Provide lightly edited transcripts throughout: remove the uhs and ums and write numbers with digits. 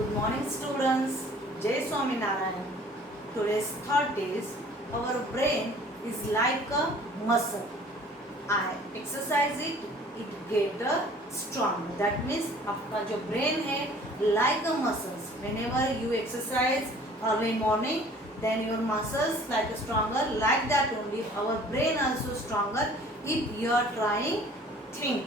Good morning students. Jai Swaminarayan. Today's thought is our brain is like a muscle. I exercise it, it get strong. That means आपका जो brain है like a muscles. Whenever you exercise early morning, then your muscles like stronger. Like that only our brain also stronger if you are trying think.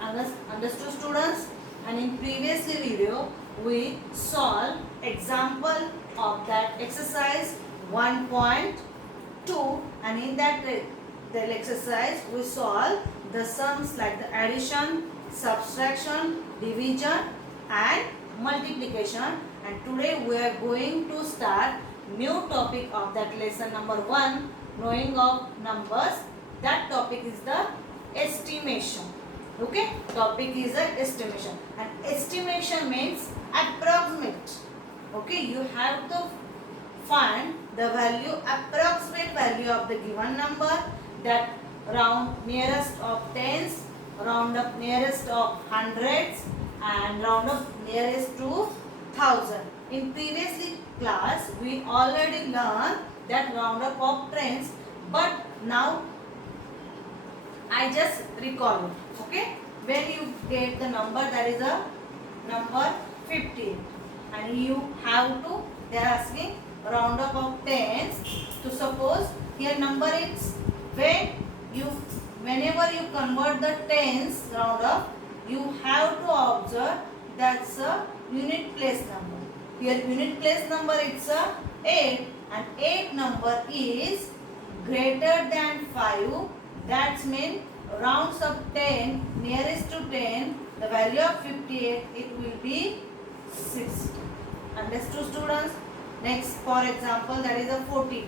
Understood students? And in previous video we solve example of that exercise 1.2, and in that the exercise we solve the sums like the addition, subtraction, division and multiplication. And today we are going to start new topic of that lesson number 1, knowing of numbers. That topic is the estimation. Okay, topic is a estimation, and estimation means approximate. Okay, you have to find the value, approximate value of the given number, that round nearest of tens, round up nearest of hundreds and round up nearest to thousand. In previous class we already learned that round up of tens, but now I just recall it. Okay, when you get the number, that is a number 50, and you have to, they are asking round up of tens. To suppose here number is, whenever you convert the tens round up, you have to observe that's a unit place number. Here unit place number it's a 8, and 8 number is greater than 5. That means rounds of 10, nearest to 10, the value of 58, it will be 60. Understood students? Next for example, that is a 42.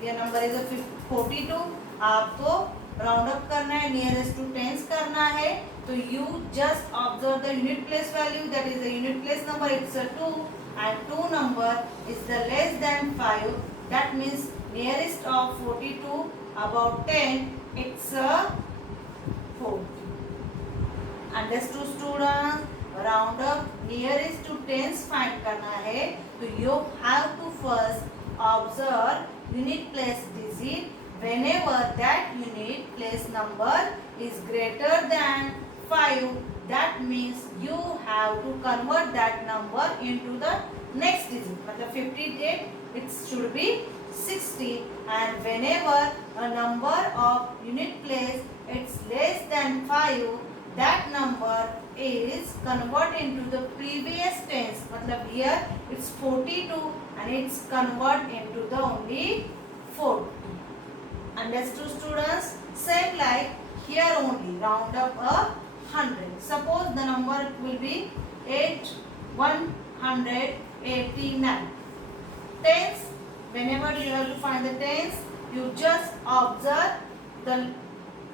Here number is a 42. आपको round up करना है, nearest to tense करना है, तो you just observe the unit place value, that is the unit place number, it's a 2, and 2 number is the less than 5. That means nearest of 42 about 10, it's a 40. Understood students? Round up nearest to tens find करना है, तो you have to first observe unit place digit. Whenever that unit place number is greater than 5, that means you have to convert that number into the next digit. मतलब 58, it should be 60. And whenever a number of unit place it's less than 5, that number is converted into the previous tense. मतलब here it's 42 and it's converted into the only 40. Understood students? Same like here only, round up 100. Suppose the number will be 189. Tens, whenever you have to find the tens, you just observe the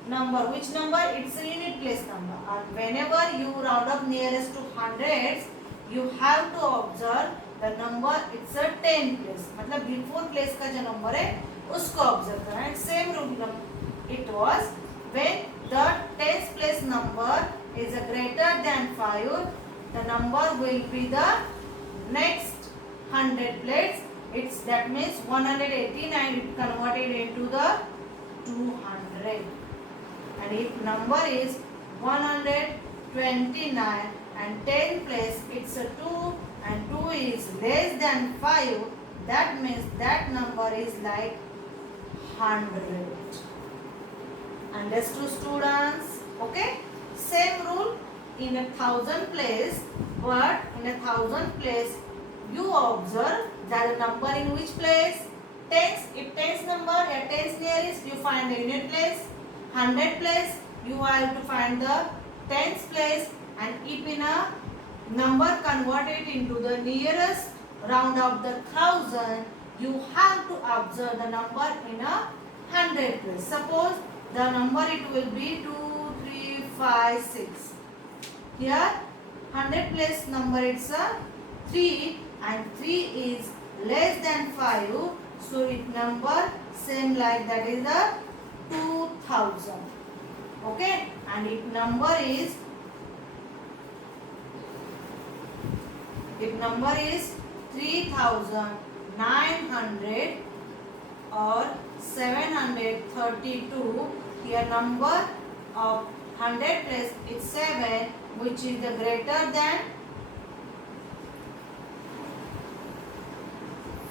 number. Which number? It's a unit place number. And whenever you round up nearest to hundreds, you have to observe the number. It's a 10 place. मतलब before place का जो number है उसको observe करना है. Same rule it was when the tenth place number is greater than 5, the number will be the next 100 place. It's that means 189 it converted into the 200, and if number is 129 and 10 place it's a 2 and 2 is less than 5, that means that number is like 100. Understood students? Okay, same rule in a 1000 place, but in a 1000 place you observe that the number in which place, tens. If tens number at tens nearest, you find the unit place. 100 place, you have to find the tens place, and if in a number converted into the nearest round of the 1000, you have to observe the number in a 100 place. Suppose the number it will be 2, 3, 5, 6. Here 100 place number it's a 3, and 3 is less than 5, so it number same like that is a 2000. Okay, and if number is If number is 3900 or 732, here number of 100 place is 7, which is the greater than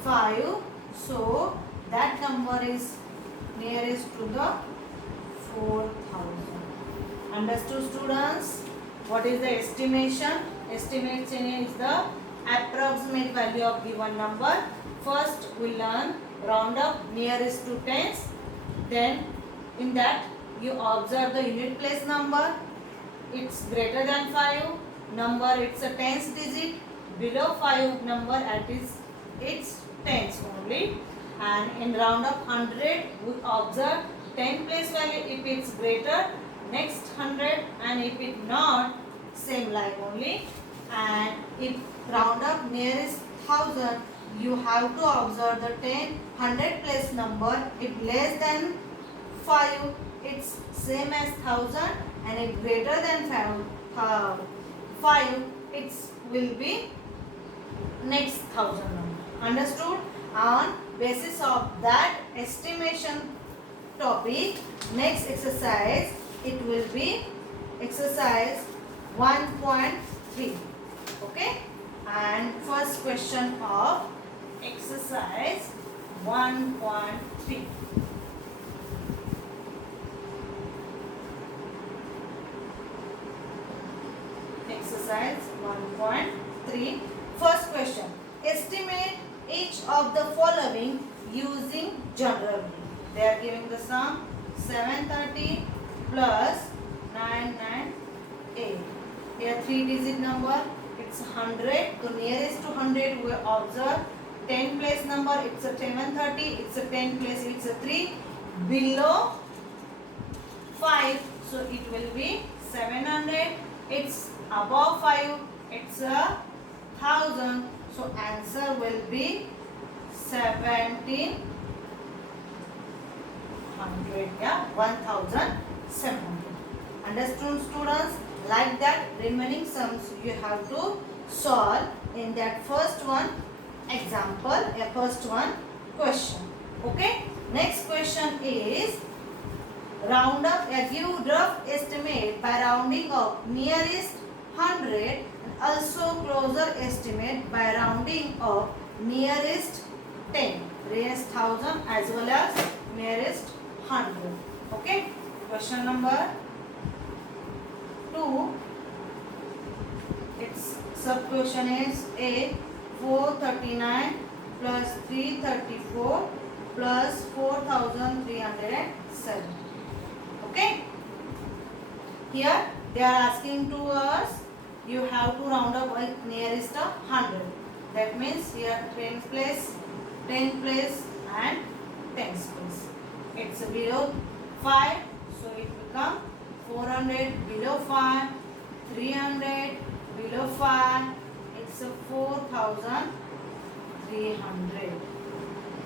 5. So that number is nearest to the 4000. Understood, students? What is the estimation? Estimation is the approximate value of given number. First we learn round up nearest to tens. Then in that you observe the unit place number. It's greater than 5. Number, it's a tens digit. Below 5 number, at is it's tens only. And in round up 100 we observe 10 place value if it's greater, next 100, and if it not, same like only. And if round up nearest 1000, you have to observe the 100 place number. If less than 5, it's same as 1000, and if greater than 5, it will be next 1000 number. Understood? On basis of that estimation topic, next exercise, it will be exercise 1.3. Okay? And first question of exercise 1.3. Exercise 1.3. First question. Estimate each of the following using general rule. They are giving the sum 730 plus 998. Here 3-digit number. It's 100. The nearest to 100 we observe 10 place number. It's a 730. It's a 10 place. It's a 3. Below 5. So it will be 700. It's above 5. It's a 1000. So answer will be 1700. Yeah, 1700. Understood, students? Like that, remaining sums you have to solve in that first one example, a first one question. Okay. Next question is round up a give rough estimate by rounding up nearest 100 and also closer estimate by rounding up nearest 10, nearest 1000 as well as nearest 100. Okay. Question number 2. Its sub question is A. 439 plus 334 plus 4307. Okay. Here they are asking to us, you have to round up nearest to 100. That means here 10 place and 10's place. It's below 5, so it become 400 below 5, 300 below 5, it's a 4300.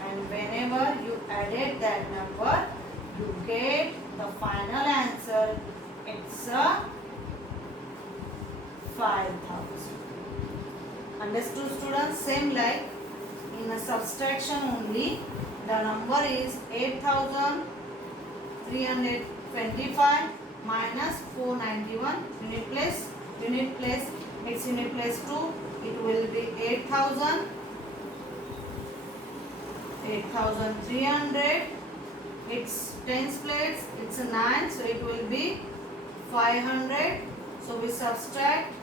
And whenever you added that number, you get the final answer. It's a 5000. Understood, students? Same like in a subtraction only, the number is 8325 minus 491. Unit place, it's unit place 2. It will be 8300. It's tens place, it's a 9, so it will be 500. So we subtract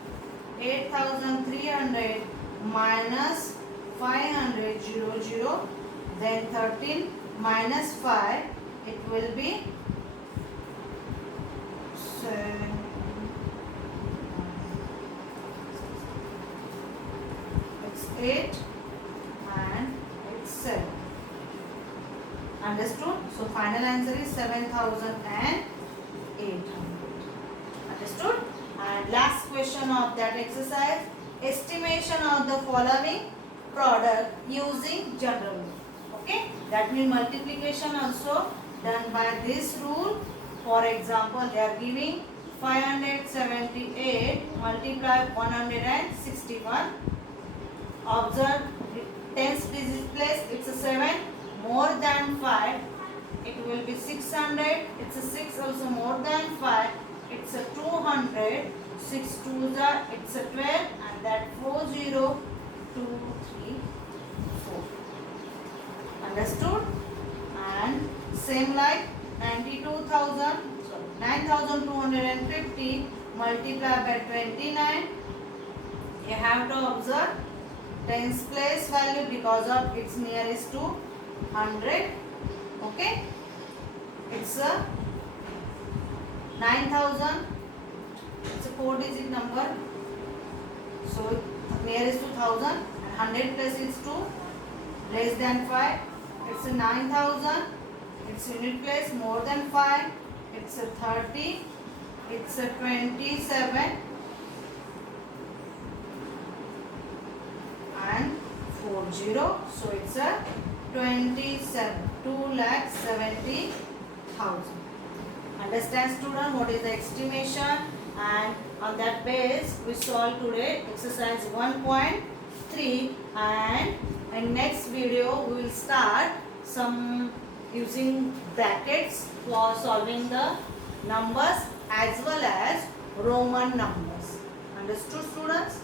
8300 minus 500, 0, then 13 minus 5, it will be 7. It's 8 and it's 7. Understood? So final answer is 7800. Understood? And last question of that exercise, estimation of the following product using general rule. Okay, that means multiplication also done by this rule. For example, they are giving 578 multiply 161. observe tens digit place, it's a 7 more than 5, it will be 600, it's a 6 also more than 5, it's a 200, 6 2s are, it's a 12, and that 4 0 2 3 4. Understood? And same like 9,250 multiplied by 29. You have to observe tens place value because of its nearest to 100. Okay, it's a 9,000. It's a 4-digit number. So nearest to 1,000 and 100 plus is 2 less than 5. It's a 9,000. Its unit place more than 5. It's a 30. It's a 27 and 40. So it's a 27. 2,70,000. Understand, student, what is the estimation? And on that base we solve today exercise 1.3, and in next video we will start some using brackets for solving the numbers as well as Roman numbers. Understood, students?